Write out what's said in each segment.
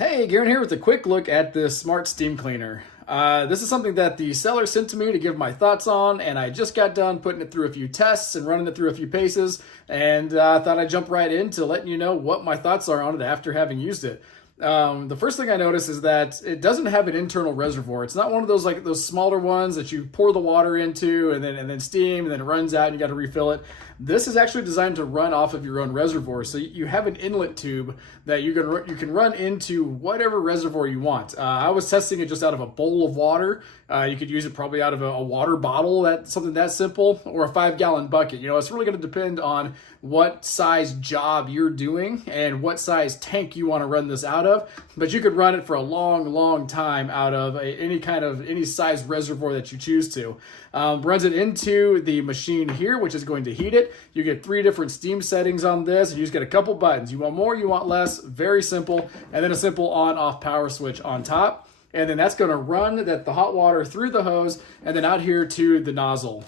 Hey, Garen here with a quick look at this smart steam cleaner. This is something that the seller sent to me to give my thoughts on, and I just got done putting it through a few tests and running it through a few paces, and thought I'd jump right into letting you know what my thoughts are on it after having used it. The first thing I noticed is that it doesn't have an internal reservoir. It's not one of those like those smaller ones that you pour the water into and then steam and then it runs out and you got to refill it. This is actually designed to run off of your own reservoir. So you have an inlet tube that you can run into whatever reservoir you want. I was testing it just out of a bowl of water. You could use it probably out of a water bottle, something that simple, or a 5-gallon bucket. It's really going to depend on what size job you're doing and what size tank you want to run this out of. But you could run it for a long time out of any size reservoir that you choose to. Runs it into the machine here, which is going to heat it. You get 3 different steam settings on this, and you just get a couple buttons. You want more, you want less, very simple, and then a simple on-off power switch on top. And then that's going to run the hot water through the hose and then out here to the nozzle.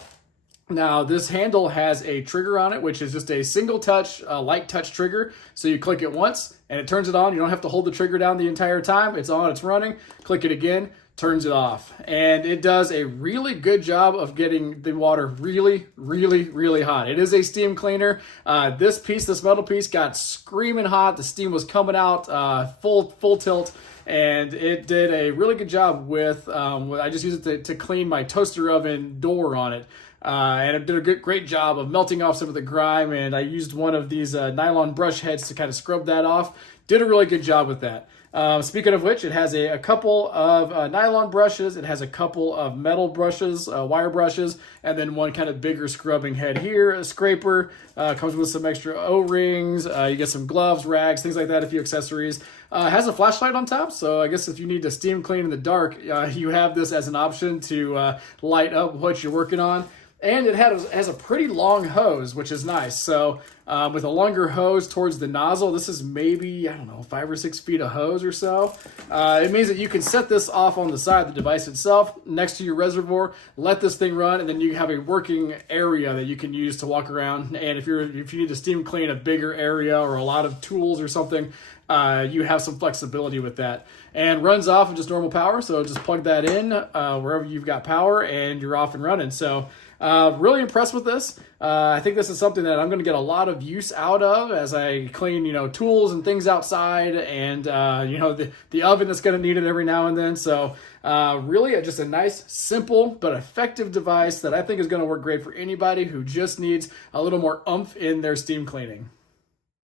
Now, this handle has a trigger on it, which is just a single touch, light touch trigger. So you click it once and it turns it on. You don't have to hold the trigger down the entire time. It's on, it's running. Click it again, turns it off. And it does a really good job of getting the water really hot. It is a steam cleaner. This metal piece got screaming hot. The steam was coming out full tilt. And it did a really good job with, I just used it to clean my toaster oven door on it. And it did a great job of melting off some of the grime, and I used one of these nylon brush heads to kind of scrub that off. Did a really good job with that. Speaking of which, it has a couple of nylon brushes, it has a couple of metal brushes, wire brushes, and then one kind of bigger scrubbing head here, a scraper, comes with some extra O-rings, you get some gloves, rags, things like that, a few accessories. Has a flashlight on top, so I guess if you need to steam clean in the dark, you have this as an option to light up what you're working on. And it has a pretty long hose, which is nice. So with a longer hose towards the nozzle, this is maybe, 5 or 6 feet of hose or so. It means that you can set this off on the side of the device itself, next to your reservoir, let this thing run, and then you have a working area that you can use to walk around. And if you need to steam clean a bigger area or a lot of tools or something, you have some flexibility with that. And runs off of just normal power, so just plug that in wherever you've got power and you're off and running. So really impressed with this. I think this is something that I'm going to get a lot of use out of as I clean, tools and things outside, and the oven is going to need it every now and then. So really just a nice, simple but effective device that I think is going to work great for anybody who just needs a little more oomph in their steam cleaning.